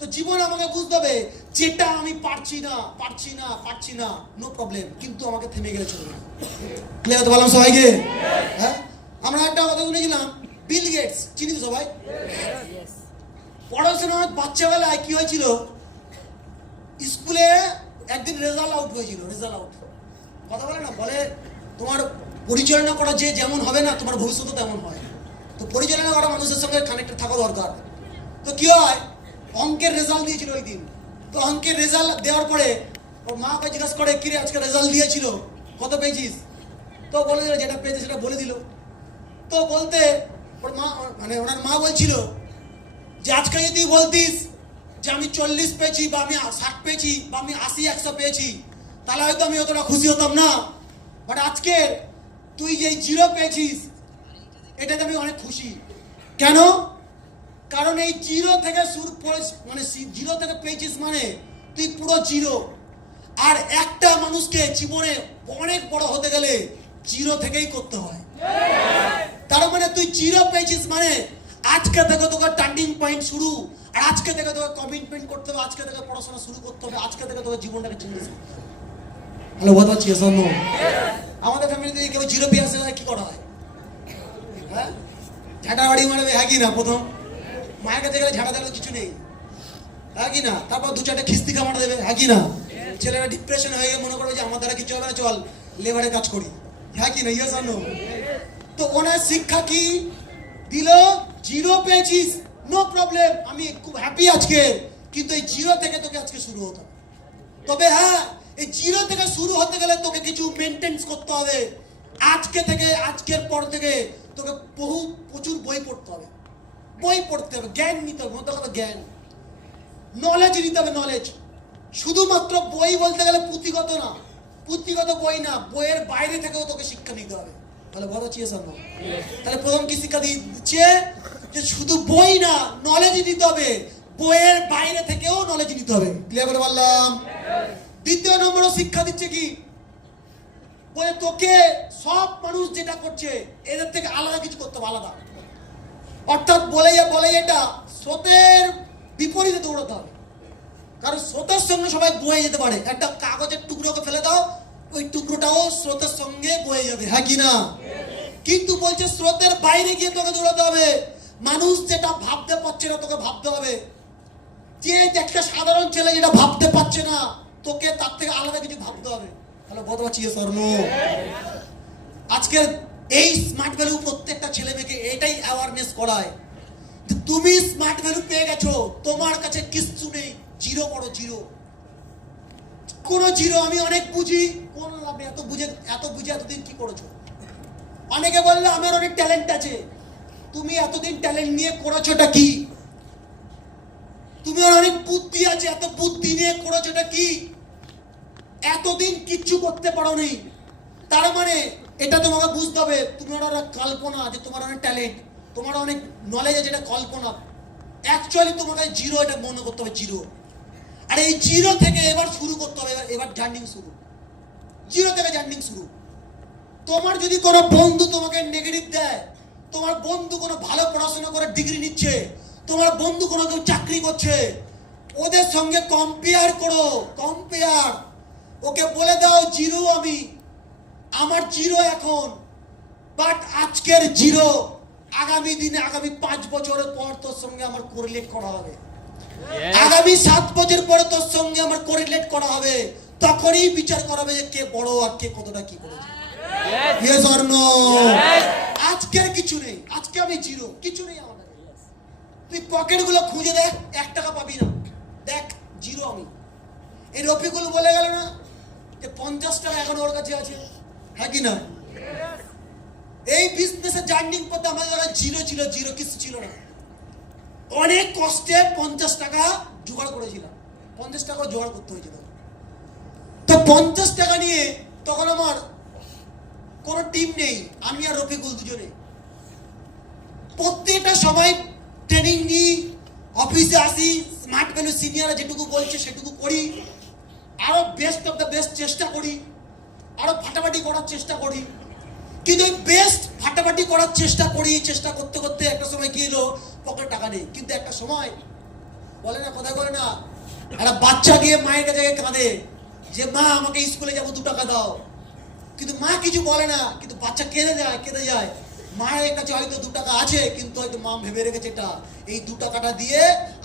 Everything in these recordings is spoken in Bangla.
তো জীবন আমাকে বুঝতে হবে যেটা আমি পারছি না, নো প্রবলেম, কিন্তু আমাকে থেমে গেলে চলবে না। ক্লিয়ার তো বললাম সবাইকে? হ্যাঁ, আমরা একটা কথা শুনেছিলাম, বিল গেটস, চিনি তো সবাই? পড়াশোনার বাচ্চাবেলায় কি হয়েছিল, স্কুলে একদিন রেজাল্ট আউট হয়েছিল। রেজাল্ট আউট কথা বলে না, বলে তোমার পরিচালনা করা যে যেমন হবে না, তোমার ভবিষ্যৎও তেমন হয়। তো পরিচালনা করা মানুষের সঙ্গে কানেক্টেড থাকা দরকার। তো কি হয়, অঙ্কের রেজাল্ট দিয়েছিল ওই দিন। তো অঙ্কের রেজাল্ট দেওয়ার পরে ওর মা ওকে জিজ্ঞাসা করে, কিরে আজকে রেজাল্ট দিয়েছিল, কত পেয়েছিস? তো বলে দিল, যেটা পেয়েছে সেটা বলে দিল। তো বলতে ওর মা, মানে ওনার মা বলছিল যে আজকে যদি বলতিস যে আমি 40 পেয়েছি, বা আমি 60 পেয়েছি, বা আমি 80-100 পেয়েছি, তাহলে হয়তো আমি অতটা খুশি হতাম না। বাট আজকে তুই যে 0 পেয়েছিস, এটাতে আমি অনেক খুশি। কেন? কারণ এই 0 থেকে শুরু, মানে 0 থেকে পেয়েছিস মানে তুই পুরো 0। আর একটা মানুষকে জীবনে অনেক বড় হতে গেলে 0 থেকেই করতে হয়। তার মানে তুই 0 পেয়েছিস মানে আজকে থেকে তোকে টার্নিং পয়েন্ট শুরু। আর আজকে থেকে তোকে কমিটমেন্ট করতে হবে, আজকে থেকে পড়াশোনা শুরু করতে হবে, আজকে থেকে তোকে জীবনটাকে চেঞ্জ করতে হবে। হ্যালো, কথা হচ্ছে শোনো, আমাদের ফ্যামিলিতে কেউ 0 পেয়ে আসে কি করা হয়? হ্যাঁ, ঝাঁটা বাড়ি মারবে, হ্যাঁ কি না? প্রথম মায়ের কাছে গেলে ঝাঁটা দেওয়ার কিছু নেই, হ্যাঁ কি না? তারপর 2-4টা খিস্তি কামড় দেবে, হ্যাঁ কি না? ছেলেরা ডিপ্রেশন হয়ে মনে করবে যে আমার দ্বারা কিছু হবে না, চল লেবারে কাজ করি, হ্যাঁ কি না? Yes or no? তো ওনার শিক্ষা কি দিল? 0 পেয়েছিস, নো প্রবলেম, আমি খুব হ্যাপি আজকে, কিন্তু এই 0 থেকে তোকে আজকে শুরু হতো। তবে হ্যাঁ, এই 0 থেকে শুরু হতে গেলে তোকে কিছু মেনটেন্স করতে হবে। আজকে থেকে, আজকের পর থেকে তোকে প্রচুর বই পড়তে হবে, জ্ঞান নিতে হবে। মতো কথা, জ্ঞান, নলেজ নিতে হবে, নলেজ। শুধুমাত্র বই বলতে গেলে পুঁথিগত না, পুঁথিগত বই না, বইয়ের বাইরে থেকেও তোকে শিক্ষা নিতে হবে। তাহলে বলা চিয়েছ না? তাহলে প্রথম কি শিক্ষা দিচ্ছে? যে শুধু বই না, নলেজ নিতে হবে, বইয়ের বাইরে থেকেও নলেজ নিতে হবে। ক্লিয়ার করে বললাম? দ্বিতীয় নম্বর শিক্ষা দিচ্ছে কি, বলে তোকে সব মানুষ যেটা করছে এদের থেকে আলাদা কিছু করতে হবে, আলাদা। অর্থাৎ বলে এটা স্রোতের বিপরীতে দৌড়াতে হবে। কারণ স্রোতের সঙ্গে সবাই বয়ে যেতে পারে। একটা কাগজের টুকরোকে ফেলে দাও, ওই টুকরোটাও স্রোতের সঙ্গে বয়ে যাবে, হ্যাঁ কি না? কিন্তু বলছে স্রোতের বাইরে গিয়ে তোকে দৌড়াতে হবে। মানুষ যেটা ভাবতে পারছে না তোকে ভাবতে হবে। যে একটা সাধারণ ছেলে যেটা ভাবতে পারছে না, তোকে তার থেকে আলাদা কিছু ভাবতে হবে। তাহলে বলতে পারছি স্বর্ণ। আজকের এই স্মার্ট ভ্যালু প্রত্যেকটা ছেলে মেয়েকে এটাই অ্যাওয়ারনেস করায়, তুমি স্মার্ট ভ্যালু পেয়ে গেছো, তোমার কাছে কিছু নেই, 0 করো, 0, কোনো 0। আমি অনেক বুঝি, কোন লাভে? এত বুঝে এতদিন কি করেছো? অনেকে বললে আমার অনেক ট্যালেন্ট আছে। তুমি এতদিন ট্যালেন্ট নিয়ে করেছোটা কি? তুমি অনেক বুদ্ধি আছে, এত বুদ্ধি নিয়ে করেছোটা কি? এতদিন কিচ্ছু করতে পারো নি। তার মানে এটা তোমাকে বুঝতে হবে, তোমার অনেক কল্পনা, যে তোমার অনেক ট্যালেন্ট, তোমার অনেক নলেজ আছে, এটা কল্পনা। অ্যাকচুয়ালি তোমাকে 0 এটা মনে করতে হবে, 0। আর এই 0 থেকে এবার শুরু করতে হবে, এবার জার্নিং শুরু। 0 থেকে জার্নিং শুরু। তোমার যদি কোনো বন্ধু তোমাকে নেগেটিভ দেয়, তোমার বন্ধু কোনো ভালো পড়াশোনা করে ডিগ্রি নিচ্ছে, তোমার বন্ধু কোনো কেউ চাকরি করছে, ওদের সঙ্গে কম্পেয়ার করো, কম্পেয়ার। ওকে বলে দাও 0 আমি, আমার 0 এখন, বাট আজকের 0 আগামী দিনে, আগামী 5 বছরের পর তোর সঙ্গে আমার কোরিলেট করা হবে, আগামী 7 বছর পরে তোর সঙ্গে আমার কোরিলেট করা হবে। তখনই বিচার করাবে যে কে বড় আর কে কতটা কি করেছে। Yes or no? আজকের কিছু নেই, আজকে আমি 0, কিছু নেই আমার। তুই পকেট গুলো খুঁজে দেখ, 1 টাকা পাবি না, দেখ 0 আমি। এই রফিকুল বলে গেল না যে 50 টাকা এখন ওর কাছে আছে, হ্যাঁ কি না? এই বিজনেসের জার্নিং পথে আমাদের 0 ছিল, 0 কিছু ছিল না। অনেক কষ্টে 50 টাকা জোগাড় করেছিলাম, 50 টাকা জোগাড় করতে হয়েছিল। তো 50 টাকা নিয়ে তখন আমার কোনো টিম নেই, আমি আর রফিকুল দুজনে প্রত্যেকটা সময় ট্রেনিং নিই, অফিসে আসি, স্মার্ট ভ্যালু সিনিয়ররা যেটুকু বলছে সেটুকু করি, আরো বেস্ট অফ দ্য বেস্ট চেষ্টা করি, আরো ফাটাফাটি করার চেষ্টা করি। কিন্তু ওই বেস্ট ফাটাফাটি করার চেষ্টা করতে করতে একটা সময় কি এলো, পকেটে টাকা নেই। কিন্তু একটা সময় বলে না, কথা বলে না, একটা বাচ্চা গিয়ে মায়ের কাছে কাঁদে যে মা আমাকে স্কুলে যাবো 2 টাকা দাও, কিন্তু মা কিছু বলে না, কিন্তু বাচ্চা কেঁদে যায়। মায়ের কাছে হয়তো 2 টাকা আছে, কিন্তু হয়তো মা ভেবে রেখেছে এটা এই 2 টাকাটা দিয়ে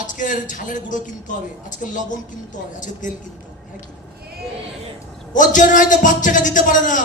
আজকের ঝালের গুঁড়ো কিনতে হবে, আজকের লবণ কিনতে হবে, আজকে তেল কিনতে হবে। ওর জন্য হয়তো বাচ্চাকে দিতে পারে না,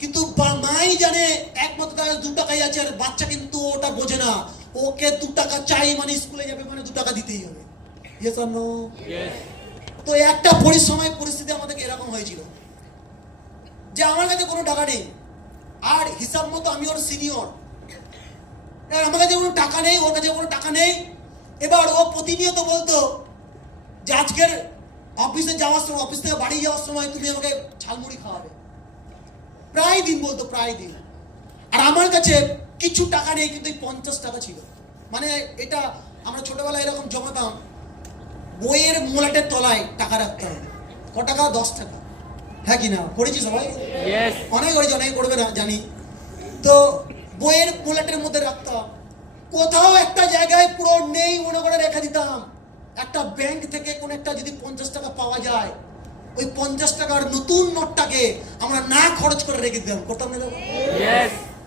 কিন্তু মাই জানে একমাত্র তার 2 টাকাই আছে, আর বাচ্চা কিন্তু ওটা বোঝে না। ওকে 2 টাকা চাই মানে স্কুলে যাবে মানে 2 টাকা দিতেই হবে। Yes or no? তো একটা পরিসময় পরিস্থিতি আমাদেরকে এরকম হয়েছিল যে আমার কাছে কোনো টাকা নেই, আর হিসাব মতো আমি ওর সিনিয়র, আমার কাছে কোনো টাকা নেই, ওর কাছে কোনো টাকা নেই। এবার ও প্রতিনিয়ত বলতো যে আজকের অফিসে যাওয়ার সময়, অফিস থেকে বাড়ি যাওয়ার সময় তুমি আমাকে ঝালমুড়ি খাওয়াবে। প্রায় দিন বলতো, প্রায় দিন। আর আমার কাছে কিছু টাকা নেই, কিন্তু 50 টাকা ছিল। মানে এটা আমরা ছোটবেলায় এরকম জমাতাম, বইয়ের মোলাটের তলায় টাকা রাখতাম। ক টাকা? 10 টাকা। হ্যাঁ কি না? করেছি সবাই? অনেক করেছি, অনেক করবে না জানি। তো বইয়ের মোলাটের মধ্যে রাখতাম, কোথাও একটা জায়গায় পুরো নেই মনে করে রেখে দিতাম। একটা ব্যাংক থেকে কোন একটা যদি 50 টাকা পাওয়া যায়, ওই 50 টাকার নতুন নোটটাকে আমরা না খরচ করে রেখে দিতাম, করতাম না?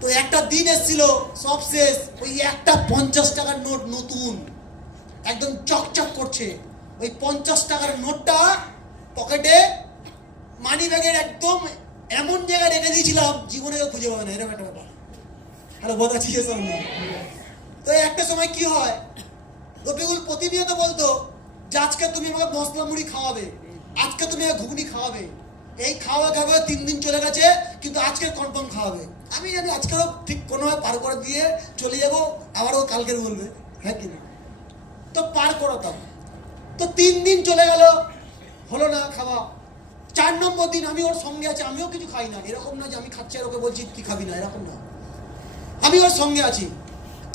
তো একটা দিন এসেছিল সব শেষ, ওই একটা 50 টাকার নোট নতুন একদম চকচক করছে, ওই 50 টাকার নোটটা পকেটে মানি ব্যাগের একদম এমন জায়গায় রেখে দিয়েছিলাম জীবনে খুঁজে পাবে না, এরকম একটা ব্যাপার। হ্যালো, বোধ আছে? তো একটা সময় কি হয়, রফিকুল প্রতিনিয়ত বলতো যে আজকে তুমি আমাকে মশলা মুড়ি খাওয়াবে, আজকে তুমি আমাকে ঘুগনি খাওয়াবে। এই খাওয়া 3 দিন চলে গেছে, কিন্তু আজকে কনফার্ম খাওয়াবে। আমি জানি আজকেও ঠিক কোনোভাবে পার করে দিয়ে চলে যাবো, আবারও কালকে বলবে। হ্যাঁ কি না? তো পার করাতাম। তো 3 দিন চলে গেল, হলো না খাওয়া। 4 নম্বর দিন আমি ওর সঙ্গে আছি, আমিও কিছু খাই না। এরকম না যে আমি খাচ্ছি আর ওকে বলছি কি খাবি না, এরকম না। আমি ওর সঙ্গে আছি,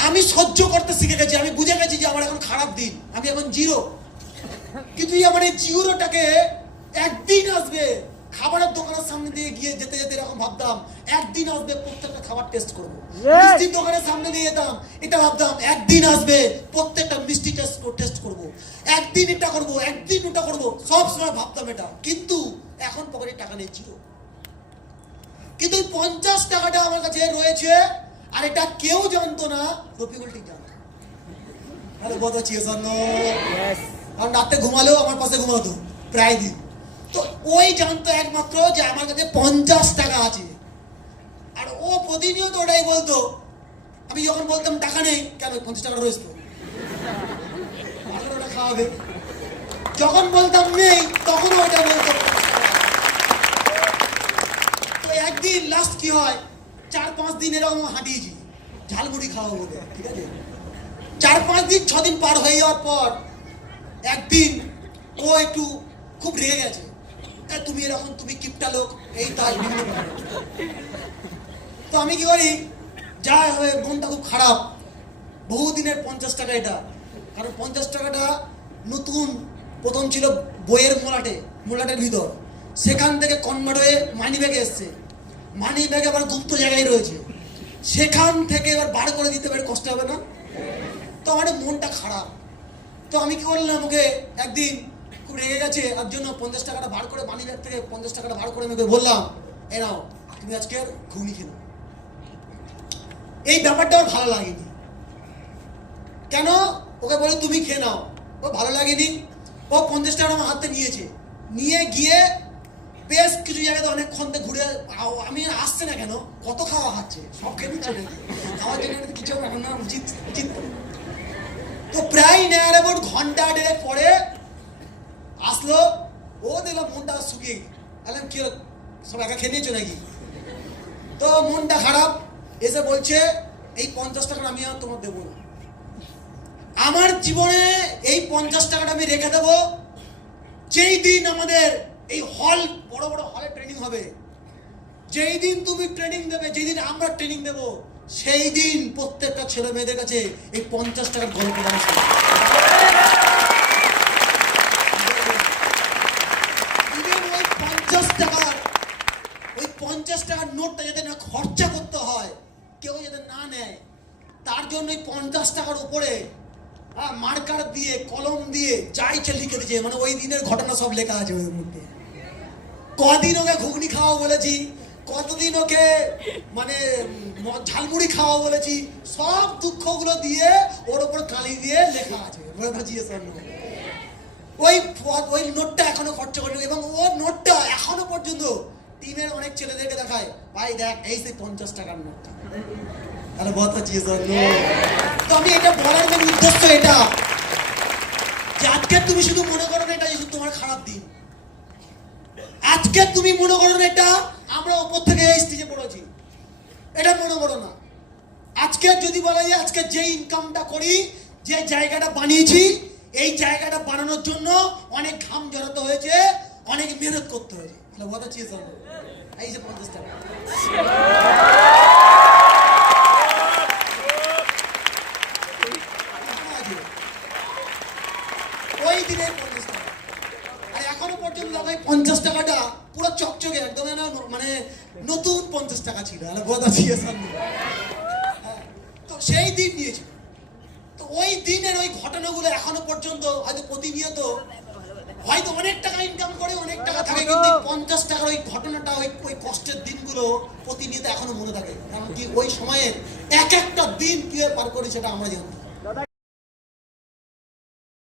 আমি সহ্য করতে শিখে গেছি, আমি বুঝে গেছি যে আমার এখন খারাপ দিন, আমি এখন জিরো। কিন্তু আমার এই জিরোটাকে একদিন আসবে, খাবারের দোকানের সামনে দিয়ে গিয়ে যেতে যেতে এরকম ভাবতাম একদিন আসবে প্রত্যেকটা খাবার টেস্ট করবো। মিষ্টির দোকানের সামনে দিয়ে যেতাম, এটা ভাবতাম একদিন আসবে প্রত্যেকটা মিষ্টি টেস্ট করবো, একদিন এটা করবো, একদিন ওটা করবো, সব সময় ভাবতাম এটা। কিন্তু এখন পকেটে টাকা নেই, জিরো। কিন্তু এই 50 টাকাটা আমার কাছে রয়েছে, আর এটা কেউ জানতো না, রফিকুল ঠিক জানতো। হ্যালো, বোধ হচ্ছে? কারণ রাতে ঘুমালেও আমার পাশে ঘুমাতো প্রায় দিন। তো ওই জানতো একমাত্র যে আমার কাছে 50 টাকা আছে, আর ও প্রতিনিয়ত ওটাই বলতো। আমি যখন বলতাম টাকা নেই, কেন 50 টাকা রয়েছে তো, এখন ওটা খাওয়াবে। যখন বলতাম নেই, তখন ওইটা বলতো। তো একদিন লাস্ট কি হয়, 4-5 দিন এরকম হাঁটিয়েছি ঝালমুড়ি খাওয়া বলে, ঠিক আছে? 4-5 দিন 6 দিন পার হয়ে যাওয়ার পর একদিন ও একটু খুব রেগে গেছে। তুমি এরকম, তুমি কিপটা লোক, এই তাই বিভিন্ন। তো আমি কি করি, যা হবে, মনটা খুব খারাপ। বহুদিনের 50 টাকা এটা, কারণ 50 টাকাটা নতুন, প্রথম ছিল বইয়ের মোলাটের ভিতর, সেখান থেকে কনভার্ট হয়ে মানি ব্যাগে এসছে। মানি ব্যাগে আবার গুপ্ত জায়গায় রয়েছে, সেখান থেকে এবার বার করে দিতে পারে, কষ্ট হবে না? তো আমার মনটা খারাপ। তো আমি কি করলাম, ওকে একদিন খুব রেগে গেছে, আর জন্য 50 টাকাটা বার করে, মানি ব্যাগ থেকে 50 টাকাটা বার করে আমি বললাম, এ নাও তুমি আজকে ঘুগনি খেলো। এই ব্যাপারটা আমার ভালো লাগেনি। কেন? ওকে বলে তুমি খেয়ে নাও, ও ভালো লাগেনি। ও 50 টাকা আমার হাতে নিয়েছে, নিয়ে গিয়ে বেশ কিছু জায়গাতে অনেকক্ষণ ঘুরে, আমি আসছে না কেন, কত খাওয়া খাচ্ছে, সব খেয়ে নিচ্ছে আমার জন্য কিছু এখন না উচিত। তো প্রায় নেয়ার এবার ঘন্টা 1.5 পরে আসলো, ও দেখলাম মনটা শুকিয়ে গেলাম, কি সব একা খেয়ে নিয়েছো নাকি? তো মনটা খারাপ, এসে বলছে এই 50 টাকা আমি আর তোমার দেবো না, আমার জীবনে এই 50 টাকাটা আমি রেখে দেবো, যেই দিন আমাদের এই হল, বড় বড় হলে ট্রেনিং হবে, যেই দিন তুমি ট্রেনিং দেবে, যেই দিন আমরা ট্রেনিং দেবো, সেই দিন প্রত্যেকটা ছেলে মেয়েদের কাছে এই 50 টাকার গল্প জানাচ্ছি। ওই 50 টাকার নোটটা যাতে না খরচা করতে হয়, কেউ যাতে না নেয়, তার জন্য 50 টাকার উপরে মার্কার দিয়ে কলম দিয়ে যা ইচ্ছা লিখে দিয়েছে, মানে ওই দিনের ঘটনা সব লেখা আছে ওই মধ্যে। কদিন ওকে ঘুগনি খাওয়া বলেছি, কতদিন ওকে মানে ঝালমুড়ি খাওয়া বলেছি, সব দুঃখগুলো দিয়ে ওর উপর কালি দিয়ে লেখা আছে। ওই নোটটা এখনো খরচা করেনি, এবং ওর নোটটা এখনো পর্যন্ত টিমের অনেক ছেলেদেরকে দেখায়, ভাই দেখ এই সেই 50 টাকার নোটটা। তাহলে বহুত চিজ। তো আমি এটা বলার মেন উদ্দেশ্য এটা যে আজকে তুমি শুধু মনে করো না এটা তোমার খারাপ দিন, আজকে তুমি মনে করো না এটা আমরা ওপর থেকে এই স্টেজে পড়েছি, এটা মনে করো না। আজকে যদি বলা যায় আজকে যে ইনকামটা করি, যে জায়গাটা বানিয়েছি, এই জায়গাটা বানানোর জন্য অনেক ঘাম ঝরাতে হয়েছে, অনেক মেহনত করতে হয়েছে। কথা চিজ এই যে 50 টাকা ওই দিনের 50 টাকা, আর এখনো পর্যন্ত ওই 50 টাকাটা পুরো চকচকে একদম মানে নতুন 50 টাকা ছিল। কথা চিজ তো সেই দিন দিয়েছিল। তো ওই দিনের ওই ঘটনাগুলো এখনো পর্যন্ত হয়তো প্রতিনিয়ত হয়তো অনেক টাকা ইনকাম করে, অনেক টাকা থাকে, কিন্তু 50 টাকার ওই ঘটনাটা, ওই কষ্টের দিনগুলো প্রতিনিয়ত এখনো মনে থাকে। কারণ কি ওই সময়ের এক একটা দিন কিভাবে পার করে সেটা আমরা জানতাম।